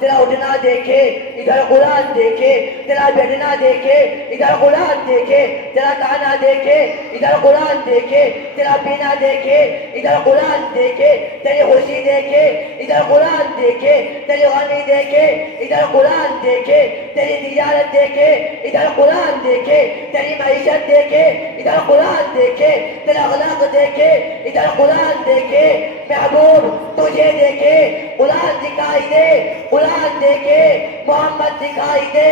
تیرا اٹھنا دیکھے ادھر قرآن دیکھے، تیرا بیٹھنا دیکھے ادھر قرآن دیکھے، تیرا کھانا دیکھے ادھر قرآن دیکھے، تیرا پینا دیکھے ادھر قرآن دیکھے، تیری خوشی دیکھے ادھر قرآن دیکھے، تیری غمی دیکھے ادھر قرآن دیکھے، تیری تجارت دیکھے ادھر قرآن دیکھے، تیری معیشت دیکھے ادھر قرآن دیکھے، تیرا اخلاق دیکھے ادھر قرآن دیکھے۔ محبوب تجھے دیکھے قرآن دکھائی دے، قرآن دیکھے محمد دکھائی دے۔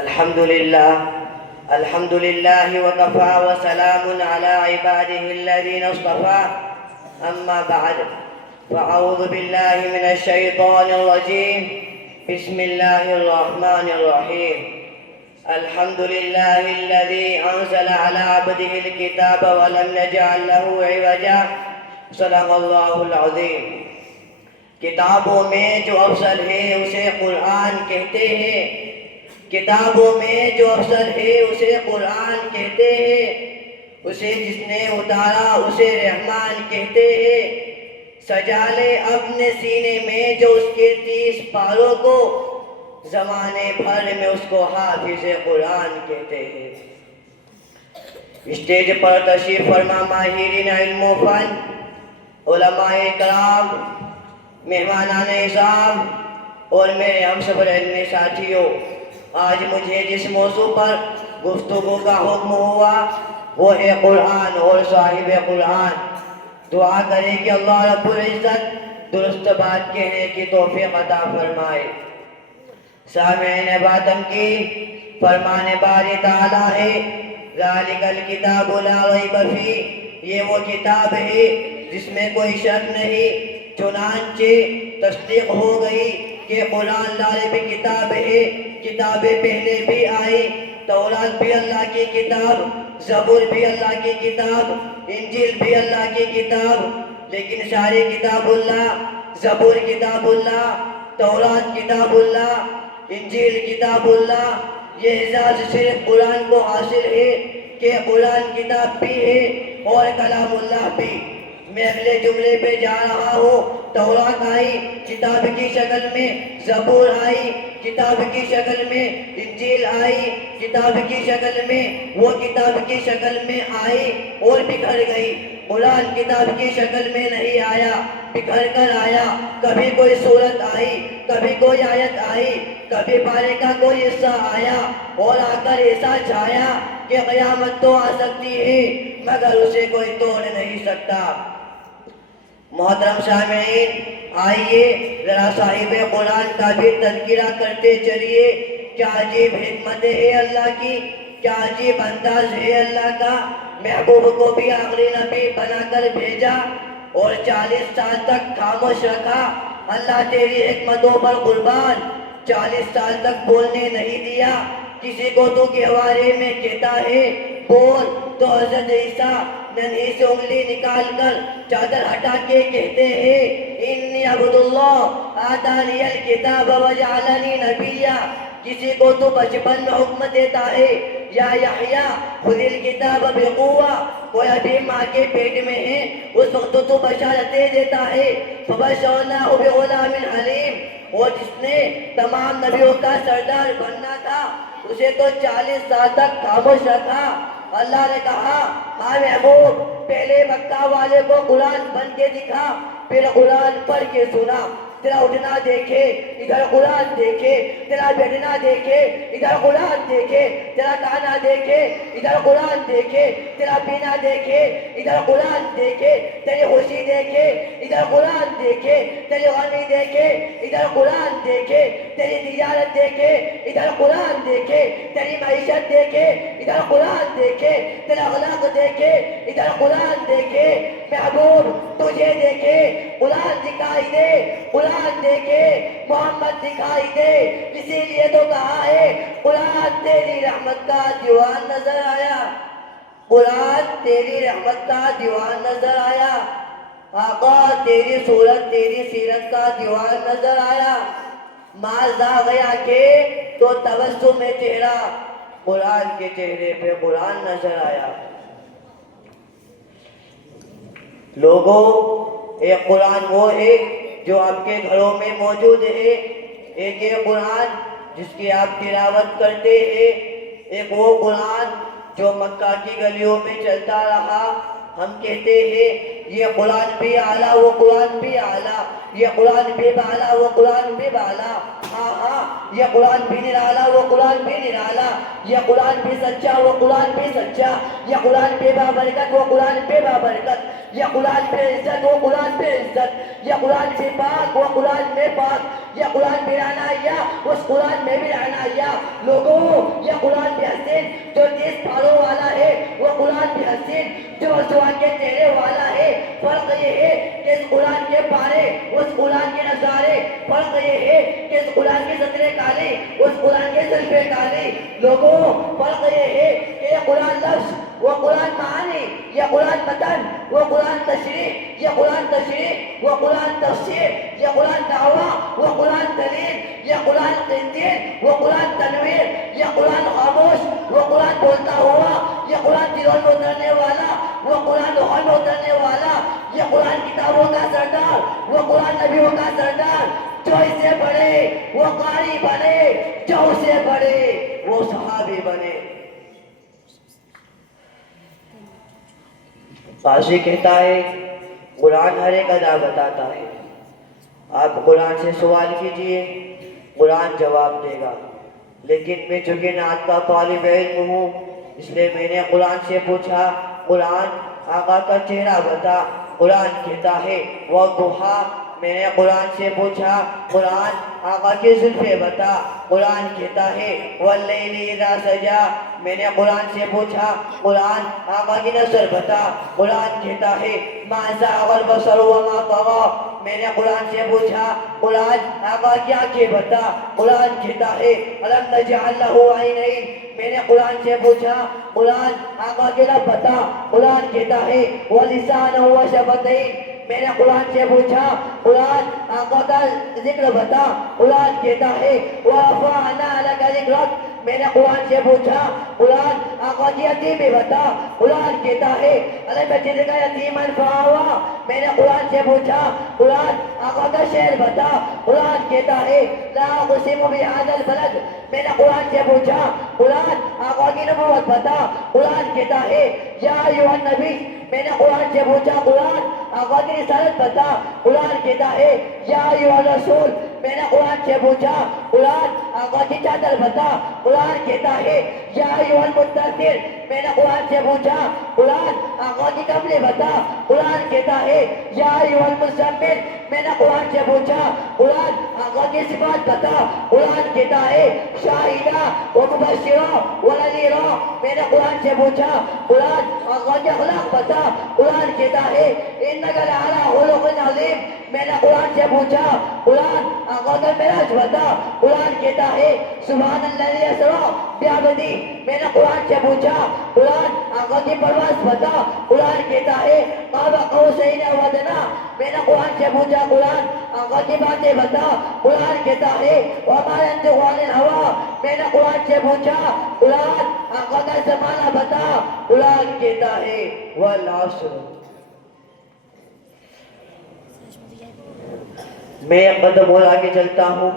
الحمدللہ الحمدللہ وکفا وسلام علی عبادہ الذین اصطفا، اما بعد فاعوذ باللہ من الشیطان الرجیم، بسم اللہ الرحمن الرحیم۔ الحمدللہ الذی انزل علی عبدہ الکتاب ولم یجعل لہ عوجا، صدق اللہ العظیم۔ کتابوں میں جو افضل ہے اسے قرآن کہتے ہیں، کتابوں میں جو افضل ہے اسے قرآن کہتے ہیں، اسے جس نے اتارا اسے رحمان کہتے ہیں۔ سجا لے اپنے سینے میں جو اس کے 30 پاروں کو، زمانے بھر میں اس کو حافظ قرآن کہتے ہیں۔ اسٹیج پر تشریف فرما ماہرین علم و فن، علماء کرام، مہمانان اعزام اور میرے ہم سفر علمی ساتھیوں، آج مجھے جس موضوع پر گفتگو کا حکم ہوا وہ ہے قرآن اور صاحب قرآن۔ دعا کریں کہ اللہ رب العزت درست بات کہنے کی توفیق عطا فرمائے۔ سامعین باتم کی فرمان باری تعالیٰ ہے، ذالک الکتاب لا ریب فیہ، یہ وہ کتاب ہے جس میں کوئی شک نہیں۔ چنانچہ تصدیق ہو گئی کہ قرآن لا ریب کتاب ہے، کتابیں پہلے بھی آئی، تورات بھی اللہ کی کتاب، زبور بھی اللہ کی کتاب، انجیل بھی اللہ کی کتاب، لیکن ساری کتاب اللہ، زبور کتاب اللہ، تورات کتاب اللہ، انجیل کتاب اللہ، یہ اعزاز صرف قرآن کو حاصل ہے کہ قرآن کتاب بھی ہے اور کلام اللہ بھی۔ میں اگلے جملے پہ جا رہا ہوں۔ تورات آئی کتاب کی شکل میں، زبور آئی کتاب کی شکل میں، انجیل آئی کتاب کی شکل میں، وہ کتاب کی شکل میں آئی اور بکھر گئی۔ قرآن کتاب کی شکل میں نہیں آیا، بکھر کر آیا۔ کبھی کوئی صورت آئی، کبھی کوئی آیت آئی، کبھی پارے کا کوئی حصہ آیا اور آ کر ایسا چھایا کہ قیامت تو آ سکتی ہے مگر اسے کوئی توڑ نہیں سکتا۔ محترم سامعین، آئیے ذرا صاحب قرآن کا بھی تذکرہ کرتے چلیے۔ کیا عجیب حکمت ہے اللہ کی، کیا عجیب انداز ہے اللہ کا۔ محبوب کو بھی آخری نبی بنا کر بھیجا اور 40 سال تک خاموش رکھا۔ اللہ تیری حکمتوں پر قربان، 40 سال تک بولنے نہیں دیا۔ کسی کو تو گہوارے میں کہتا ہے بول، تو حضرت عیسیٰ ننھی سے انگلی نکال کر چادر ہٹا کے کہتے ہیں انی عبد اللہ آتانی الکتاب وجعلنی نبیا۔ کسی کو تو بچپن میں حکم دیتا ہے یا یحییٰ خذ الکتاب بقوہ، کوئی ابھی ماں کے پیٹ میں ہے اس وقت تو بشارتیں دیتا ہے فبشرناہ بغلام حلیم۔ اور جس نے تمام نبیوں کا سردار بننا تھا اسے تو 40 سال تک خاموش رکھا۔ اللہ نے کہا ہاں محبوب، پہلے مکہ والے کو قرآن بن کے دکھا، پھر قرآن پڑھ کے سنا۔ تیرا اٹھنا دیکھے ادھر قرآن دیکھے، تیرا بیٹھنا دیکھے ادھر قرآن دیکھے، تیرا کھانا دیکھے ادھر قرآن دیکھے، تیرا پینا دیکھے ادھر قرآن دیکھے، تیری خوشی دیکھے ادھر قرآن دیکھے، تیری غمی دیکھے ادھر قرآن دیکھے، تیری تجارت دیکھے ادھر قرآن دیکھے، تیری معیشت دیکھے ادھر قرآن دیکھے، تیرا اخلاق دیکھے ادھر قرآن دیکھے۔ محبوب تجھے دیکھے قرآن دکھائی دے، قرآن دیکھے محمد دکھائی دے۔ اسی لیے تو کہا ہے قرآن تیری رحمت کا دیوان نظر آیا، قرآن تیری رحمت کا دیوان نظر آیا، آقا تیری صورت تیری سیرت کا دیوان نظر آیا۔ مازا گیا کہ تو تبسم میں چہرہ، قرآن کے چہرے پہ قرآن نظر آیا۔ لوگوں، ایک قرآن وہ ہے جو آپ کے گھروں میں موجود ہے، ایک یہ قرآن جس کی آپ تلاوت کرتے ہیں، ایک وہ قرآن جو مکہ کی گلیوں میں چلتا رہا. ہم کہتے ہیں یہ قرآن بھی اعلیٰ وہ قرآن بھی اعلیٰ، یہ قرآن بھی بالا وہ قرآن بھی بالا. ہاں ہاں، یہ قرآن بھی نرالا وہ قرآن بھی نرالا، یہ قرآن بھی سچا وہ قرآن بھی سچا، یہ قرآن بھی بابرکت وہ قرآن بھی بابرکت، یہ قرآن بھی عزت وہ قرآن بھی عزت، یہ قرآن بھی پاک وہ قرآن میں پاک، یہ قرآن بھی رعنایا اس قرآن میں بھی رعنایا. لوگوں، یہ قرآن بھی حسین جو 30 پاروں والا ہے، وہ قرآن بھی حسین جو سوا کے چہرے والا ہے. فرق یہ ہے کہ اس قرآن کے پارے اس قرآن کے نظارے، فرق یہ ہے کہ اس قرآن کی سطریں کالی اس قرآن کے زلفیں کالی. لوگوں، فرق یہ ہے کہ یہ قرآن لفظ وہ قرآن معانی، یہ قرآن متن وہ قرآن تشریح، یہ قرآن تشریح وہ قرآن تفسیر، یہ قرآن دعویٰ وہ قرآن دلیل، یہ قرآن تنزیل وہ قرآن تنویر، یہ قرآن خاموش وہ قرآن بولتا ہوا، یہ قرآن دلوں میں اترنے والا وہ قرآن روحوں میں اترنے والا، یہ قرآن کتابوں کا سردار وہ قرآن نبیوں کا سردار. جو اسے پڑھے وہ قاری بنے، جو اسے پڑھے وہ صحابی بنے. قاضی کہتا ہے قرآن ہر ایک ادا بتاتا ہے. آپ قرآن سے سوال کیجئے، قرآن جواب دے گا. لیکن میں چونکہ نعت کا طالب علم ہوں، اس لیے میں نے قرآن سے پوچھا قرآن آقا کا چہرہ بتا. قرآن کہتا ہے وَالضُّحَىٰ. میں نے قرآن سے پوچھا قرآن آقا کی زلفیں بتا. قرآن کہتا ہے وَاللَّيْلِ إِذَا سَجَىٰ. میں نے قرآن سے پوچھا قرآن آقا کی نظر بتا. قرآن کہتا ہے مَا زَاغَ الْبَصَرُ وَمَا طَغَىٰ. میں نے قرآن سے پوچھا قرآن آقا کی آنکھیں بتا. قرآن کہتا ہے أَلَمْ نَجْعَل لَّهُ عَيْنَيْنِ. میں نے قرآن سے پوچھا قرآن آقا کے لب بتا. قرآن کہتا ہے وَلِسَانًا وَشَفَتَيْنِ. میں نے قرآن سے پوچھا قرآن آقا کا ذکر بتا. قرآن کہتا ہے وَرَفَعْنَا لَكَ ذِكْرَكَ. میں نے قرآن سے پوچھا قرآن آقا کی یتیمی بتا. قرآن کہتا ہے أَلَمْ يَجِدْكَ يَتِيمًا فَآوَىٰ. میں نے قرآن سے پوچھا قرآن آقا کا شعر بتا. قرآن کہتا ہے لَا أُقْسِمُ بِهَٰذَا الْبَلَدِ. میں نے قرآن سے پوچھا قرآن آقا کی نبوت بتا. قرآن کہتا ہے یا ایھا النبی. میں نے قرآن سے پوچھا قرآن آقا کی رسالت بتا. قرآن کہتا ہے یا ایھا الرسول. میں نے قرآن سے پوچھا قرآن آقا کی چادر بتا. قرآن کہتا ہے یا ایھا المدثر. میں نے قرآن سے پوچھا قرآن آقا کی کملی بتا. قرآن کہتا ہے یا ایھا المزمل. میں نے قرآن سے پوچھا قرآن آقا کی صفات بتا. قرآن کہتا ہے شاہدہ و مبشرہ و نذیرہ. میں نے قرآن سے پوچھا قرآن آقا کے اخلاق بتا. قرآن کہتا ہے انک لعلی خلق عظیم. میں نے قرآن سے پوچھا قرآن آقا کا معراج بتا. قرآن کہتا ہے سبحان الذی اسریٰ بعبدہ. میں نے قرآن سے پوچھا قرآن آقا کی پرواز بتا. قرآن کہتا ہے قاب قوسین او ادنیٰ. میں نے قرآن سے پوچھا قرآن آقا کی باتیں بتا. قرآن کہتا ہے وما ينطق عن الهوىٰ. میں نے قرآن سے پوچھا قرآن آقا کا زمانہ بتا. قرآن کہتا ہے والعصر. میں ایک قدم اور آگے چلتا ہوں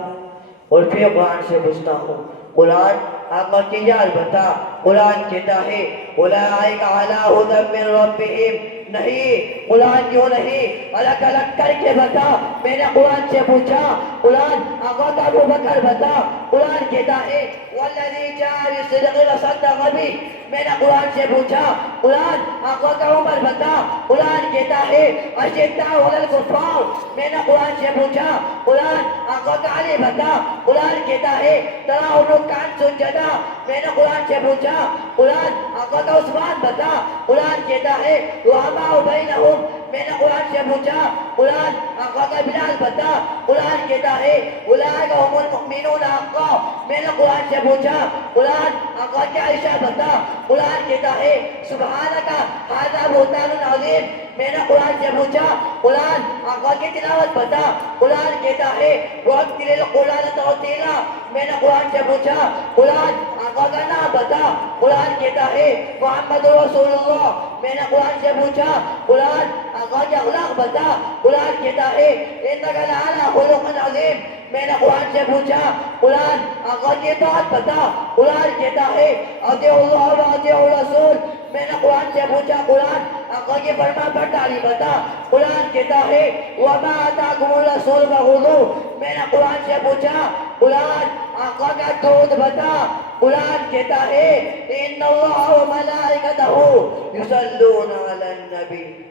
اور پھر قرآن سے پوچھتا ہوں قرآن آقا کی یار بتا. قرآن کہتا ہے اولئک علی ھدی من ربہم. نہیں، قرآن کیوں نہیں، الگ الگ کر کے بتا. میں نے قرآن سے پوچھا قرآن آقا کا ابوبکر بتا. قرآن کہتا ہے والذی جاء بالصدق وصدق بہ. میں نے قرآن سے پوچھا قرآن آقا کا عمر بتا. قرآن کہتا ہے اشداء علی الکفار. میں نے قرآن سے پوچھا قرآن آقا کا علی بتا. قرآن کہتا ہے تراہم رکعا سجدا. میں نے قرآن سے پوچھا قرآن آقا کا عثمان بتا. قرآن کہتا ہے رحماء بینہم. میں نے قرآن سے پوچھا قرآن آقا کا بلال بتا. قرآن کہتا ہے اولئک ھم المؤمنون حقا. میں نے قرآن سے پوچھا قرآن آقا کی عائشہ بتا. قرآن کہتا ہے سبحانک ھذا بہتان عظیم. میں نے قرآن سے پوچھا قرآن آقا کی تلاوت بتا. قرآن کہتا ہے وَرَتِّلِ الْقُرْآنَ تَرْتِیلًا. میں نے قرآن سے پوچھا قرآن آقا کا نام بتا، قرآن کہتا ہے محمد رسول اللہ۔ میں نے قرآن سے پوچھا قرآن آقا کے اخلاق بتا، قرآن کہتا ہے انک لعلی خلق عظیم۔ میں نے قرآن سے پوچھا قرآن آقا کی اطاعت بتا، قرآن کہتا ہے اطیعوا اللہ و اطیعوا الرسول۔ میں نے قرآن سے پوچھا قرآن آقا کی فرما برداری بتا، قرآن کہتا ہے وما آتاکم الرسول فخذوہ۔ میں نے قرآن سے پوچھا قرآن آقا کا درود بتا، قرآن کہتا ہے ان اللہ و ملائکتہ یصلون علی النبی۔